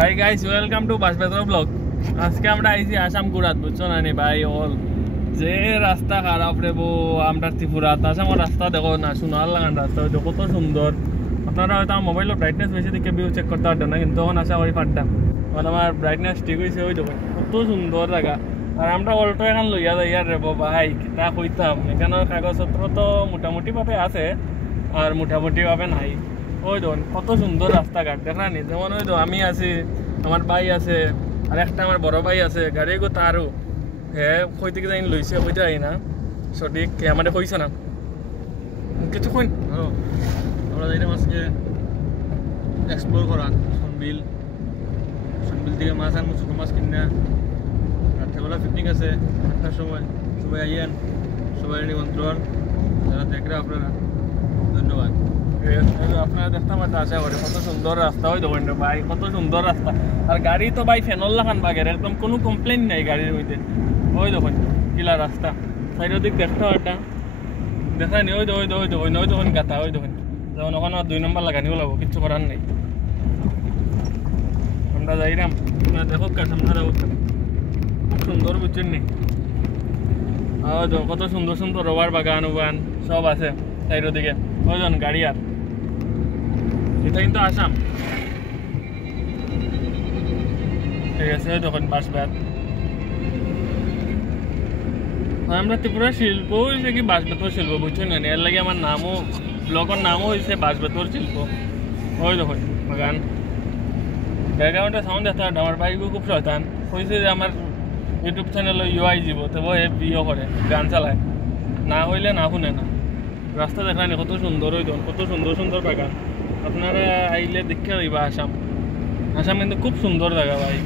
High guys, welcome to বাসবেতর blog. আজকে আমরা আইছি আসাম ঘুরাত, বুঝছো না নি ভাই? অল যে রাস্তা খারাপ রে বো, আমরা ত্রিপুরাত আসামের রাস্তা দেখো না, সোনার লাগান রাস্তা হয়তো কত সুন্দর। আপনারা হয়তো আমার মোবাইলের ব্রাইটনেস বেশি দিকে ভিউ চেক করতে পারতেন না, কিন্তু তখন আশা করি পারতাম, কারণ আমার ব্রাইটনেস ঠিক হয়েছে। ওই দেখো কত সুন্দর জায়গা। আর আমরা অল্টো এখন লইয়া যাই আর রে বো ভাই, তা কইতাম এখানে কাগজপত্র তো মোটামুটিভাবে আছে আর মোটামুটিভাবে নাই। ওই দেখুন কত সুন্দর রাস্তাঘাট দেখানি। যেমন ওই তো আমি আছি, আমার ভাই আছে, আর একটা আমার বড় ভাই আছে, গাড়ি গো তারও হ্যাঁ কই থেকে যাই লইছে, কইতে যাই না সঠিক, আমাদের কইছে না কিছুক্ষণ। আমরা যাইলাম আজকে এক্সপ্লোর করা সনবিল থেকে মাছ আনবো, ছোটো মাছ কিনা। রাত্রেবেলা পিকনিক আছে 8টার সময়, সবাই আইয়েন, সবাই নিমন্ত্রণ। যারা দেখরা আপনারা ধন্যবাদ। আপনারা দেখতে পাচ্ছেন আশা করি কত সুন্দর রাস্তা। ওই দেখুন ভাই কত সুন্দর রাস্তা। আর গাড়ি তো ভাই ফেনল লাগান বাগের, একদম কোনো কমপ্লেন নাই গাড়ির মধ্যে। ওই দেখুন কিলা রাস্তা, সাইডের দিক দেখতে একটা দেখা নি। ওই দেখুন ওই দেখুন ওই দেখুন গাতা, ওই দেখুন যেমন ওখানে 2 নম্বর লাগানিও লাগবো, কিচ্ছু করার নেই। আমরা যাইলাম, দেখো সামনে দেখো খুব সুন্দর, বুঝছেন নি? ওই দেখো কত সুন্দর সুন্দর রবার বাগান উবান সব আছে সাইডের দিকে। ওই দেখুন গাড়ি, আর এটা কিন্তু আসাম, ঠিক আছে? দেখুন বাঁশবেত। আমরা ত্রিপুরা শিল্প হয়েছে কি বাঁশবেতর শিল্প, বুঝছেন না? এর লাগে আমার নামও, ব্লগের নামও হয়েছে বাঁশবেতর শিল্প। ওই দেখুন বাগান, ব্যাকগ্রাউন্ডে সাউন্ড দেখতে পারতাম। আমার ভাইকে খুব শয়তান হয়েছে যে আমার ইউটিউব চ্যানেল ইউআই জীব তো ইয়ে করে, গান চালায়, না হইলে না শুনে না। রাস্তা দেখা নি কত সুন্দর। ওই দেখুন কত সুন্দর সুন্দর বাগান। আপনারা আইলে দেখতে পাইবা আসাম। আসাম কিন্তু খুব সুন্দর জায়গা ভাই,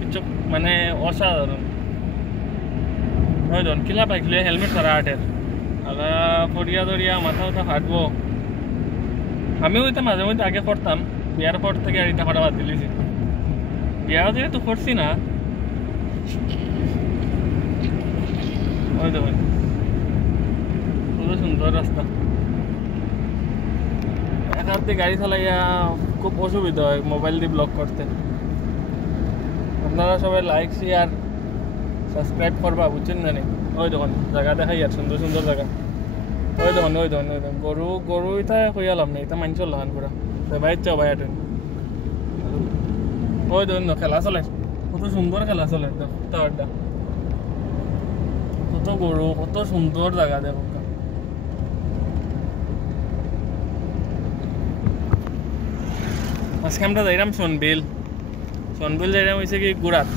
কিছু মানে অসাধারণ। ওই দেখুন কিলা বাইক লিয়ে হেলমেট ছাড়া আটের, আর ফরিয়া দরিয়া মাথা উঠা ফাটবো। আমিও এটা মাঝে মধ্যে আগে করতাম, বিয়ার পর থেকে আর এটা করা বাদ দিলেছি। বিয়া যেহেতু করছি না। ওই দেখুন কত সুন্দর রাস্তা। এক হাতে গাড়ি চালাইয়া খুব অসুবিধা হয় মোবাইল দিয়ে ব্লগ করতে। আপনারা সবাই লাইক শেয়ার সাবস্ক্রাইব করবা, বুঝছেন না নি? ওই দেখুন জায়গা দেখাই আর সুন্দর সুন্দর জায়গা। ওই দেখুন ওই দেখুন ওই দেখুন গরু গরু এটা হইয়ালাম না, এটা মানছিল লাগান পুরা ভাই চাও ভাই আটেন। ওই দেখুন খেলা চলে, কত সুন্দর খেলা চলে। দেখো কত গরু, কত সুন্দর জায়গা। দেখো আজকে আমরা যাইলাম সনবিল। সনবিল যাইলাম হয়েছে কি গুড়াত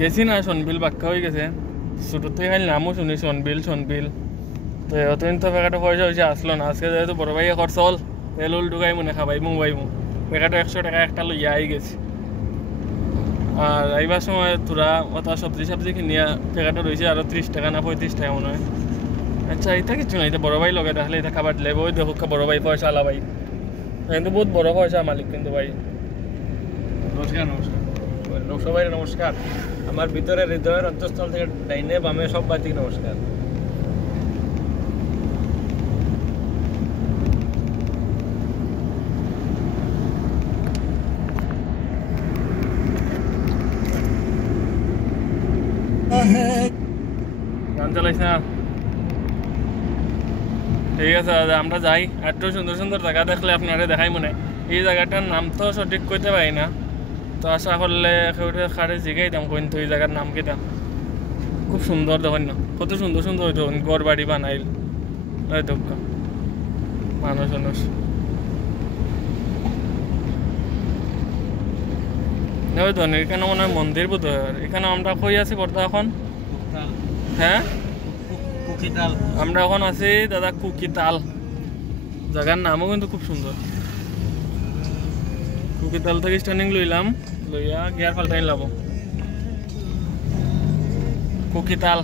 গেছি না, সনবিল বাক্কা হয়ে গেছে। ছোটোর থেকে খালি নামও শুনি সনবিল সনবিল। তো অতদিন তো প্যাকেটে পয়সা হয়েছে আসলো না। আজকে যেহেতু বড় ভাইয়ে খরচ হল, তেল উল ঢুকাই মনে খাবাই মুবাইমু, প্যাকেটে 100 টাকা একটা লইয়া আই গেছি। আর আইবার সময় তোরা অত সবজি কিনিয়া প্যাকেটে রয়েছে আরো 30 টাকা না 35 টাকা মনে হয়। আচ্ছা এটা কিছু না, এটা বড় ভাই লগে দেখলে এটা খাবার দিলে। ওই দেখো বড় ভাই পয়সা আলা ভাই, কিন্তু বহুত বড় পয়সা মালিক কিন্তু ভাই। নমস্কার নমস্কার সবাই নমস্কার। আমার ভিতরে হৃদয়ের অন্তঃস্থল থেকে ডাইনে বামে সব বাতিক নমস্কার। গান চালাইছ না? ঠিক আছে আমরা যাই। একটু সুন্দর সুন্দর জায়গা দেখলে আপনারা দেখাই মনে। এই জায়গাটার নাম তো সঠিক কইতে পারি না, তো আশা করলে খারে জিগাই দাম কিন্তু এই জায়গার নাম কিটা। খুব সুন্দর দেখেন না, কত সুন্দর সুন্দর দেখুন ঘর বাড়ি বানাইল। ওই দেখ মানুষ মানুষ। ওই ধরুন এখানে মনে হয় মন্দির বোধ হয়। এখানে আমরা কই আছি বর্তমান এখন? হ্যাঁ আমরা এখন আছি দাদা কুকিতাল। জায়গার নামও কিন্তু খুব সুন্দর। কুকিতাল থেকে স্ট্যান্ডিং লইলাম, লইয়া গিয়ার পাল্টাই লাভ। কুকিতাল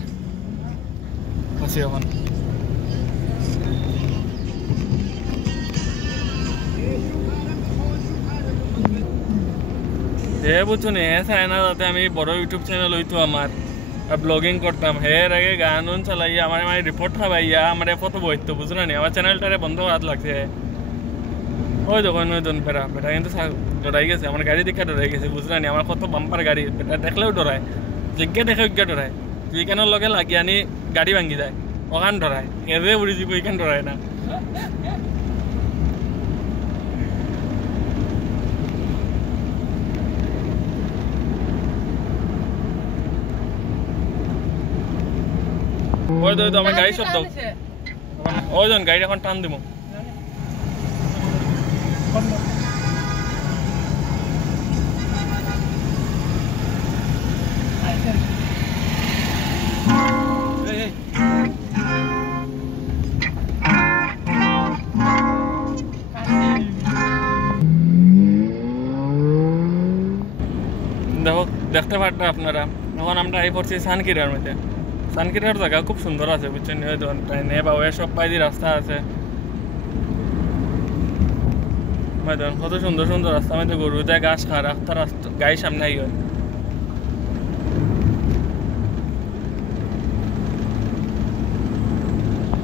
আছি এখন। বুঝছো নি চাই না যাতে আমি বড় ইউটিউব চ্যানেল হইতো আমার, ব্লগিং করতাম। হের আগে গান চালাইয়া আমার রিপোর্ট খাবাইয়া আমার ফটো বইতো, বুঝলো নি? আমার চ্যানেলটারে বন্ধ করাত লাগছে। ওই দেখুন ওই দেখুন বেটা বেটা কিন্তু ডরাই গেছে আমার গাড়ি দেখে ডরাই গেছে বুঝলা নি আমার কত বাম্পার গাড়ি বেটা দেখলেও ডরায় জিজ্ঞে দেখে উজ্ঞা ডরায় তুই কেন লগে লাগি আনি গাড়ি ভাঙি যায় ওখান ডরায় এদে উড়ি যাব এখান ডরায় না ওই তো আমার গাড়ি শব্দ ওই জন গাড়ি এখন টান দিব দেখো দেখতে পারবেন আপনারা এখন আমরা এই পড়ছি সানকিরার মধ্যে সানকিরার জায়গা খুব সুন্দর আছে বুঝছেন ট্রেনে বা ওয়ে সব পাই রাস্তা আছে কত সুন্দর সুন্দর রাস্তা মধ্যে গরু দেয় ঘাস খা রাস্তা গাড়ির সামনে আই হয়